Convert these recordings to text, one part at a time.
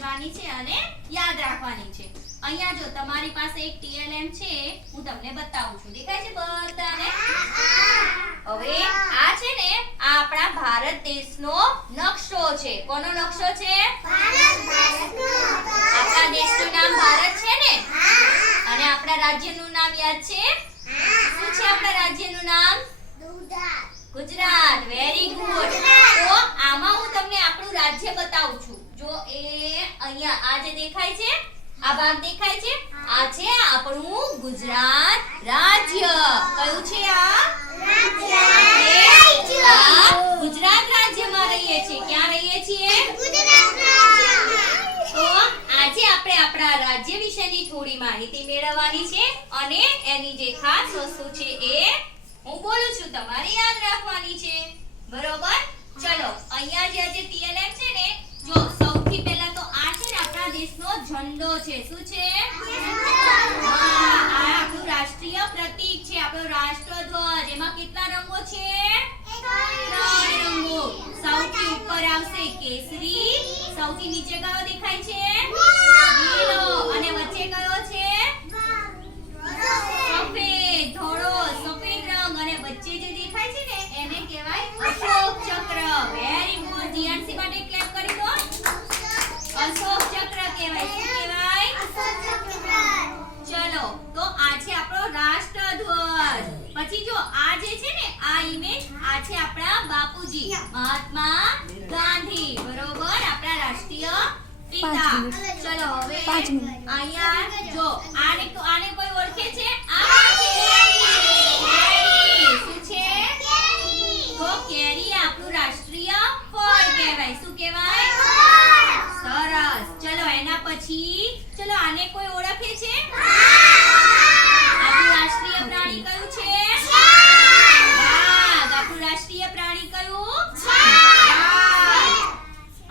સમજવાની છે અને યાદ રાખવાની છે. અહીંયા જો તમારી પાસે એક TLM છે, હું તમને બતાવું છું. દેખાય છે બધાને? હવે આ છે ને આ આપણા ભારત દેશનો નકશો છે. કોનો નકશો છે? આપણા દેશનું નામ ભારત છે ને? અને આપણા રાજ્યનું નામ યાદ છે? શું છે આપણા રાજ્યનું નામ? ગુજરાત. Very good. તો આમાં હું તમને આપણું રાજ્ય બતાવું છું. જો એ અહીંયા આ જે દેખાય છે, આ ભાગ દેખાય છે, આ છે આપણું ગુજરાત રાજ્ય. કયું છે આ? રાજ્ય. ગુજરાત રાજ્યમાં રહીએ છીએ. ક્યાં રહીએ છીએ? ગુજરાત રાજ્યમાં. તો આજે આપણે આપણા રાજ્ય વિશેની થોડી માહિતી મેળવવાની છે અને એની જે ખાસ વસ્તુ છે એ હું બોલું છું, તમારે યાદ રાખવાની છે. બરોબર? ચલો અહીંયા જે TLM છે ને, જો સૌથી પહેલા તો આ છે ને આપણા દેશનો ઝંડો છે. શું છે? આ આપણું રાષ્ટ્રીય પ્રતીક છે, આપણો રાષ્ટ્રધ્વજ. એમાં કેટલા રંગો છે? 3 રંગો. સૌથી ઉપર આવશે કેસરી, સૌથી નીચે કયો દેખાય છે? લીલો. અને વચ્ચે કયો છે? સફેદ. ધોળો સફેદ રંગ. અને વચ્ચે જે દેખાય છે ને એને કહેવાય અશોક ચક્ર. Very good. જીએનસી માટે ક્લેપ કરી દો. અશોક ચક્ર કહેવાય. શું કહેવાય? અશોક ચક્ર. ચલો તો આ છે આપણો રાષ્ટ્રધ્વજ. પછી જો આ જે છે ને આ ઇમેજ, આ છે આપણા બાપુજી મહાત્મા ગાંધી. બરોબર? આપણા રાષ્ટ્રીય પિતા. ચલો હવે અહીંયા જો આને કોઈ ઓળખે છે? આ કેરી. શું છે? તો કેરી આપણું રાષ્ટ્રીય ફળ કહેવાય. શું કહેવાય? સરસ. ચલો એના પછી ચલો આને કોઈ ઓળખે છે? આપણું રાષ્ટ્રીય પ્રાણી કયું છે? વાઘ. આપણું રાષ્ટ્રીય પ્રાણી કયું?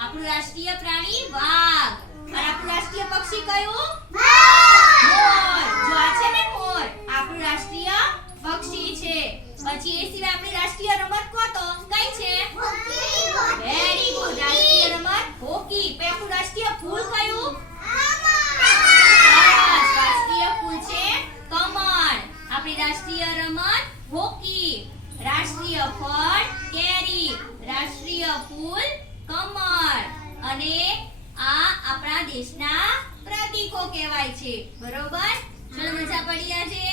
આપણું રાષ્ટ્રીય પ્રાણી વાઘ. અને આપણું રાષ્ટ્રીય પક્ષી કયું? મોર. જો આ છે ને મોર, આપણું રાષ્ટ્રીય પક્ષી છે. પછી એ સિવાય આપણી રાષ્ટ્રીય રમત કહો તો કઈ છે? Very good. રાષ્ટ્રીય રમત હોકી. પછી આપણું રાષ્ટ્રીય ફૂલ કયું? સરસ. રાષ્ટ્રીય ફૂલ છે કમળ. આપણી રાષ્ટ્રીય રમત હોકી. રાષ્ટ્રીય ફળ કેરી. રાષ્ટ્રીય ફૂલ કમળ. અને આ આપણા દેશના પ્રતીકો કહેવાય છે. બરોબર? ચલો મજા પડી આજે?